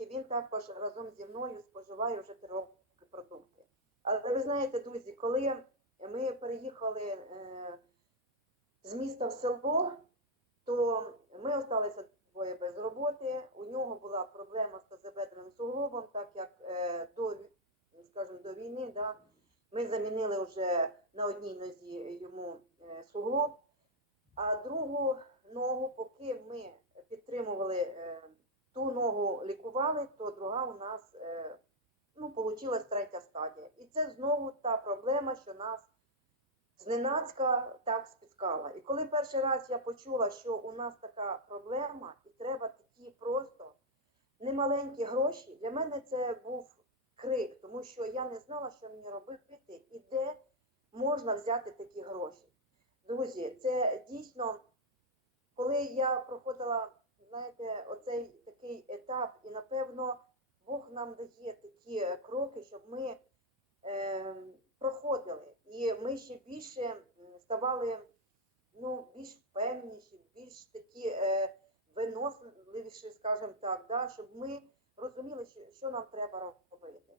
Він також разом зі мною споживає вже три роки продукти. Але ви знаєте, друзі, коли ми переїхали е, з міста в село, то ми залишилися двоє без роботи. У нього була проблема з тазобедреним суглобом, так як е, до, скажімо, до війни да, ми замінили вже на одній нозі йому е, суглоб, а другу ногу, поки ми ногу лікували, то друга у нас е, ну, получилась третя стадія. І це знову та проблема, що нас зненацька так спіткала. І коли перший раз я почула, що у нас така проблема, і треба такі просто немаленькі гроші, для мене це був крик, тому що я не знала, що мені робити і де можна взяти такі гроші. Друзі, це дійсно, коли я проходила, знаєте, оцей такий етап, і напевно Бог нам дає такі е, кроки, щоб ми е, проходили. І ми ще більше ставали ну, більш впевніші, більш такі е, виносливіші, скажімо так, да, щоб ми розуміли, що, що нам треба робити.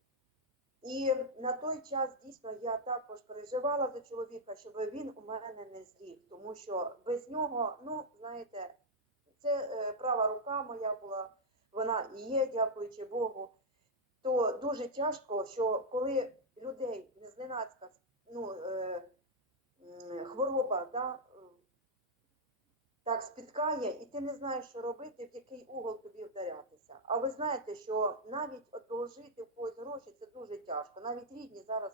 І на той час дійсно я також переживала за чоловіка, щоб він у мене не зліг, тому що без нього, ну знаєте, це е, права рука моя була, вона і є, дякуючи Богу. То дуже тяжко, що коли людей не зненацька ну, е, хвороба да, так спіткає, і ти не знаєш, що робити, в який угол тобі вдарятися. А ви знаєте, що навіть одолжити в когось гроші це дуже тяжко. Навіть рідні зараз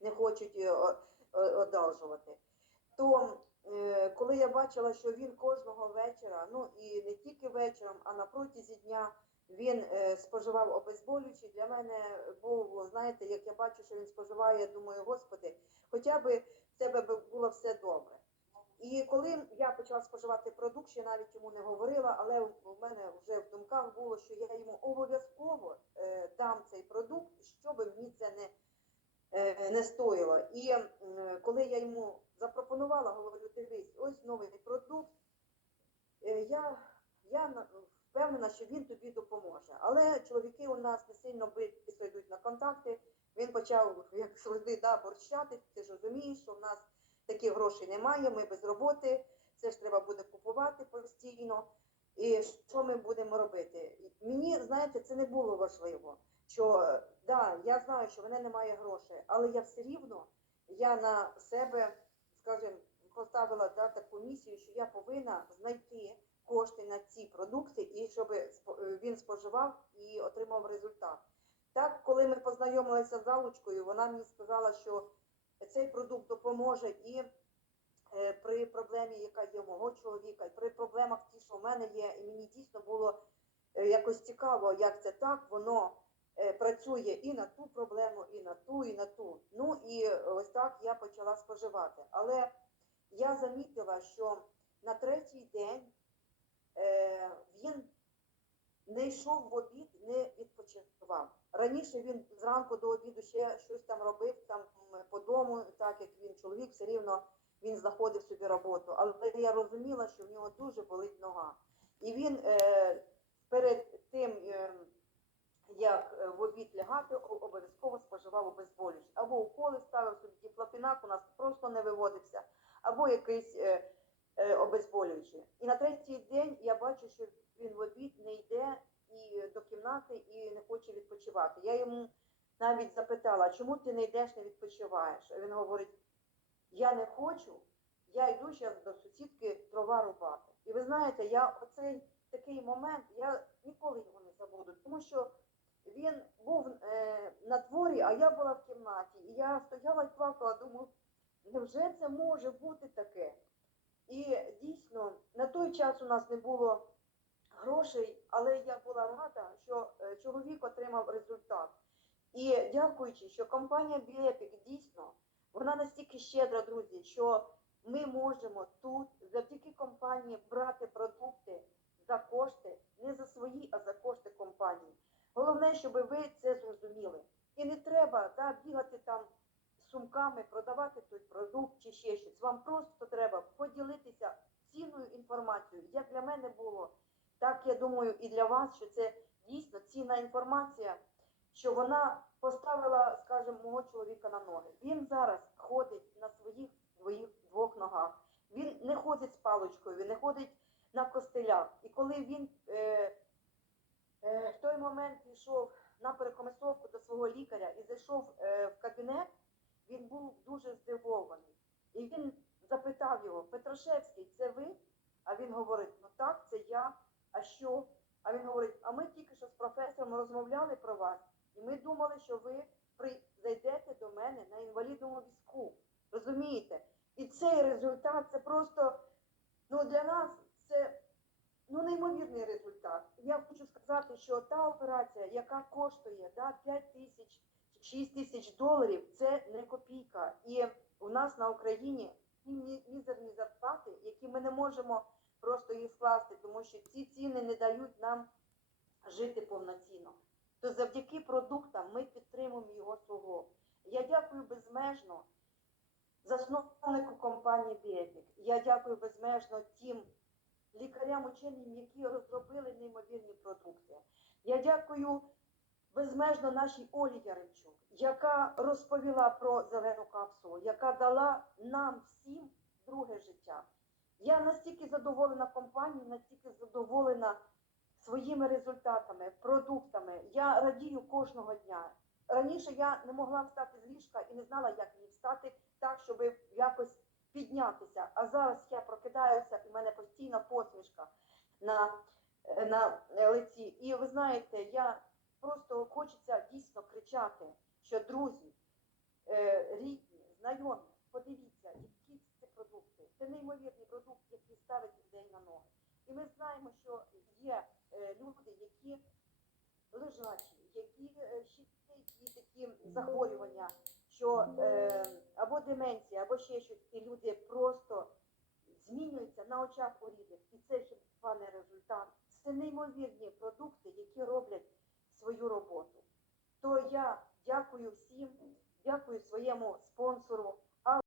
не хочуть е, одалжувати. То е, коли я бачила, що він кожного вечора, ну і не тільки вечором, а на протязі дня він е, споживав обезболюючі, для мене був, знаєте, як я бачу, що він споживає, я думаю, господи, хоча б в тебе було все добре. І коли я почала споживати продукт, ще навіть йому не говорила, але в мене вже в думках було, що я йому обов'язково е, дам цей продукт, що би мені це не, не стоїло. І коли я йому запропонувала, говорю, дивись, ось новий продукт, е, я, я впевнена, що він тобі допоможе. Але чоловіки у нас не сильно швидко йдуть на контакти. Він почав, як завжди, да, борщати. Ти ж розумієш, що в нас таких грошей немає, ми без роботи, це ж треба буде купувати постійно. І що ми будемо робити? Мені, знаєте, це не було важливо. Що да, я знаю, що в мене немає грошей, але я все рівно я на себе, скажімо, поставила да, таку місію, що я повинна знайти кошти на ці продукти і щоб е, він споживав і отримав результат. Так, коли ми познайомилися з залучкою, вона мені сказала, що цей продукт допоможе і е, при проблемі, яка є у мого чоловіка, і при проблемах ті, що в мене є, і мені дійсно було е, якось цікаво, як це так, воно працює і на ту проблему, і на ту, і на ту. Ну і ось так я почала споживати. Але я замітила, що на третій день е, він не йшов в обід, не відпочивав. Раніше він зранку до обіду ще щось там робив там по дому, так як він чоловік, все рівно він знаходив собі роботу. Але я розуміла, що в нього дуже болить нога. І він е, перед тим, е, як е, в обід лягати, обов'язково споживав обезболюючі. Або уколи ставив собі діфлопінак, у нас просто не виводився, або якийсь е, е, обезболюючий. І на третій день я бачу, що він в обід не йде і до кімнати і не хоче відпочивати. Я йому навіть запитала, чому ти не йдеш, не відпочиваєш? Він говорить: я не хочу, я йду зараз до сусідки дрова рубати. І ви знаєте, я оцей такий момент, я ніколи його не забуду, тому що він був е, на дворі, а я була в кімнаті. І я стояла і плакала, думаю, невже це може бути таке? І дійсно, на той час у нас не було грошей, але я була рада, що е, чоловік отримав результат. І дякуючи, що компанія Білепік дійсно вона настільки щедра, друзі, що ми можемо тут завдяки компанії брати продукти за кошти, не за свої, а за кошти компанії. Головне, щоб ви це зрозуміли. І не треба да, бігати там сумками, продавати той продукт чи ще щось. Вам просто треба поділитися цінною інформацією, як для мене було, так я думаю, і для вас, що це дійсно цінна інформація, що вона поставила, скажімо, мого чоловіка на ноги. Він зараз ходить на своїх двоїх двох ногах. Він не ходить з паличкою, він не ходить на костелях. І коли він е, в той момент пішов на перекомисовку до свого лікаря і зайшов е, в кабінет, він був дуже здивований. І він запитав його, Петрашевський, це ви? А він говорить, ну так, це я. А що? А він говорить, а ми тільки що з професором розмовляли про вас, і ми думали, що ви зайдете до мене на інвалідному візку. Розумієте? І цей результат це просто ну, для нас це ну, неймовірний результат. Я хочу сказати, що та операція, яка коштує да, 5 тисяч, 6 тисяч доларів, це не копійка. І у нас на Україні мізерні зарплати, які ми не можемо просто їх скласти, тому що ці ціни не дають нам жити повноцінно. То завдяки продуктам ми підтримуємо його свого. Я дякую безмежно засновнику компанії Біотік. Я дякую безмежно тим лікарям, ученим, які розробили неймовірні продукти. Я дякую безмежно нашій Олі Яремчук, яка розповіла про зелену капсулу, яка дала нам всім друге життя. Я настільки задоволена компанією, настільки задоволена своїми результатами, продуктами. Я радію кожного дня. Раніше я не могла встати з ліжка і не знала, як мені встати так, щоб якось піднятися. А зараз я прокидаюся, в мене постійна посмішка на, на лиці. І ви знаєте, я просто хочеться дійсно кричати, що друзі, е, рідні, знайомі, подивіться, які це продукти. Це неймовірний продукт, який ставить людей на ноги. І ми знаємо, що є е, люди, які лежачі, які е, ще такі захворювання, що е, або деменція, або ще щось, і люди просто змінюються на очах у рідних. І це хіба не результат. Це неймовірні продукти, які роблять свою роботу. То я дякую всім, дякую своєму спонсору,